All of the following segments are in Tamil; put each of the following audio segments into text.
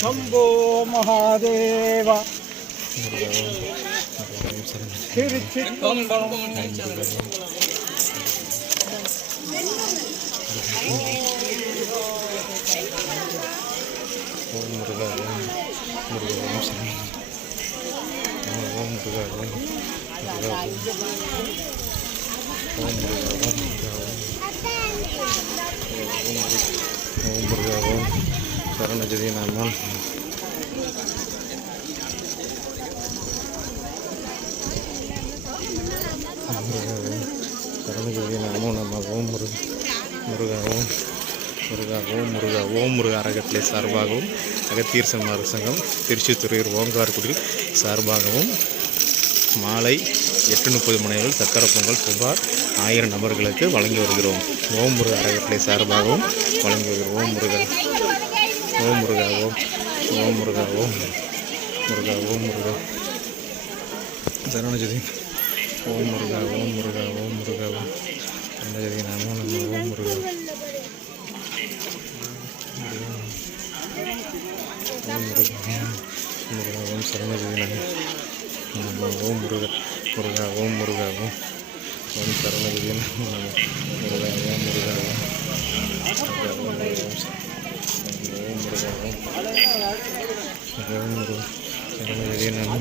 शंभो महादेव சரணஜதி நாமம் சரணஜதி நாமம் நம்ம ஓம் முருகா ஓம் முருகா அறக்கட்டளை சார்பாகவும் அகத்தியர் சன்மார்க்க சங்கம் திருச்சித்துறையூர் ஓங்கார்குடியில் சார்பாகவும் மாலை 8:30 மணிகள் சக்கரை பொங்கல் சுமார் 1000 நபர்களுக்கு வழங்கி வருகிறோம். ஓம் முருகா அறக்கட்டளை சார்பாகவும் வழங்கி வருகிறோம். ஓம் முருகா சரணஜதி ஓம் முருகா சரணஜதி நாமோ நம்ம ஓம் முருகா ஓம் சரணஜதி நம்ம ஓம் முருகா ஓம் சரணஜதி நம்ம முருகா சரணஜதி நம்ம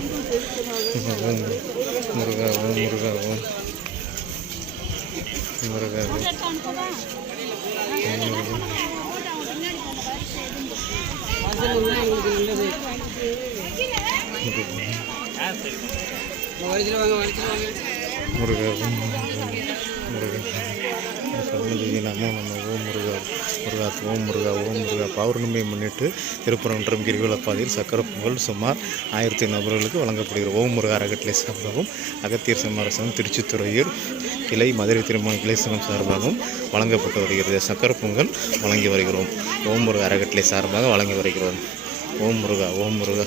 முருகா சரணஜதி நமோ நம்ம ஓம் முருகா பௌர்ணமியை முன்னிட்டு திருப்பரங்குன்றம் கிரிவல பாதையில் சக்கரை பொங்கல் சுமார் 1000 நபர்களுக்கு வழங்கப்படுகிறது. ஓம் முருகா அறக்கட்டளை சார்பாகவும் அகத்தியர் சன்மார்க்க சங்கம் திருச்சித்துறையூர் கிளை மதுரை திருமண கிளை சங்கம் சார்பாகவும் வழங்கப்பட்டு வருகிறது. சக்கரை பொங்கல் வழங்கி வருகிறோம். ஓம் முருகா அறக்கட்டளை சார்பாக வழங்கி வருகிறோம். ஓம் முருகா ஓம் முருகா